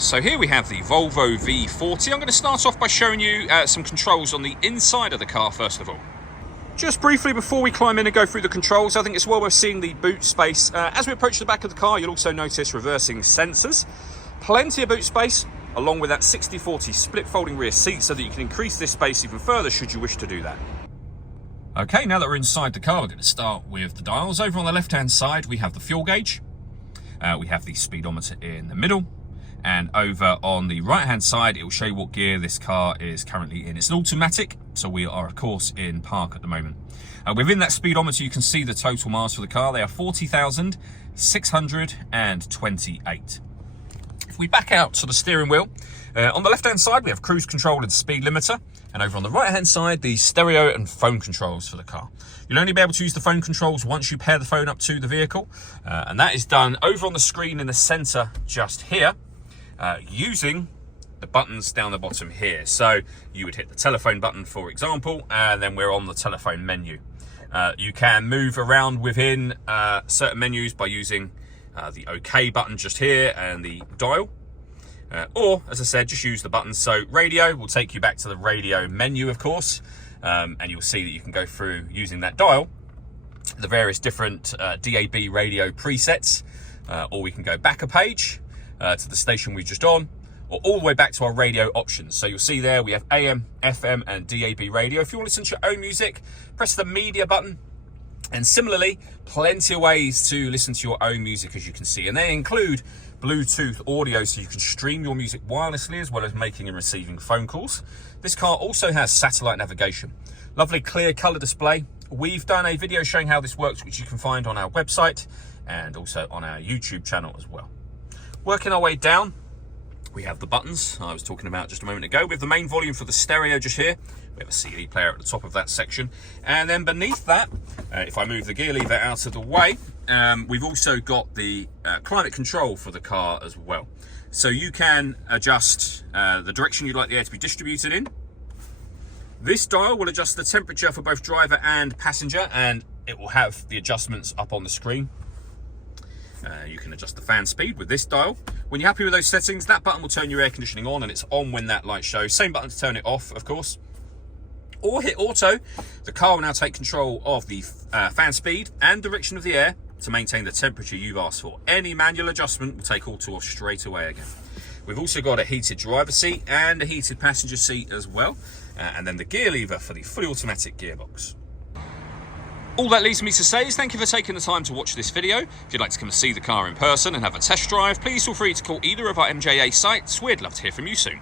So here we have the Volvo V40. I'm going to start off by showing you some controls on the inside of the car first of all. Just briefly before we climb in and go through the controls, I think it's well worth seeing the boot space. As we approach the back of the car, you'll also notice reversing sensors. Plenty of boot space, along with that 60/40 split folding rear seat so that you can increase this space even further should you wish to do that. Okay, now that we're inside the car, we're going to start with the dials. Over on the left-hand side, we have the fuel gauge. We have the speedometer in the middle. And over on the right-hand side, it will show you what gear this car is currently in. It's an automatic, so we are, of course, in park at the moment. Within that speedometer, you can see the total miles for the car. They are 40,628. If we back out to the steering wheel, on the left-hand side, we have cruise control and speed limiter. And over on the right-hand side, the stereo and phone controls for the car. You'll only be able to use the phone controls once you pair the phone up to the vehicle. And that is done over on the screen in the center just here. Using the buttons down the bottom here. So you would hit the telephone button, for example, and then we're on the telephone menu. You can move around within certain menus by using the OK button just here and the dial. Or, as I said, just use the buttons. So radio will take you back to the radio menu, of course, and you'll see that you can go through using that dial, the various different DAB radio presets, or we can go back a page to the station we're just on, or all the way back to our radio options. So you'll see there we have AM, FM and DAB radio. If you want to listen to your own music, press the media button. And similarly, plenty of ways to listen to your own music, as you can see. And they include Bluetooth audio, so you can stream your music wirelessly as well as making and receiving phone calls. This car also has satellite navigation. Lovely clear color display. We've done a video showing how this works, which you can find on our website and also on our YouTube channel as well. Working our way down, we have the buttons I was talking about just a moment ago. We have the main volume for the stereo just here. We have a CD player at the top of that section. And then beneath that, if I move the gear lever out of the way, we've also got the climate control for the car as well. So you can adjust the direction you'd like the air to be distributed in. This dial will adjust the temperature for both driver and passenger, and it will have the adjustments up on the screen. You can adjust the fan speed with this dial. When you're happy with those settings, that button will turn your air conditioning on, and it's on when that light shows. Same button to turn it off, of course. Or hit auto. The car will now take control of the fan speed and direction of the air to maintain the temperature you've asked for. Any manual adjustment will take auto off straight away again. We've also got a heated driver seat and a heated passenger seat as well. And then the gear lever for the fully automatic gearbox. All that leaves me to say is thank you for taking the time to watch this video. If you'd like to come and see the car in person and have a test drive, please feel free to call either of our MJA sites. We'd love to hear from you soon.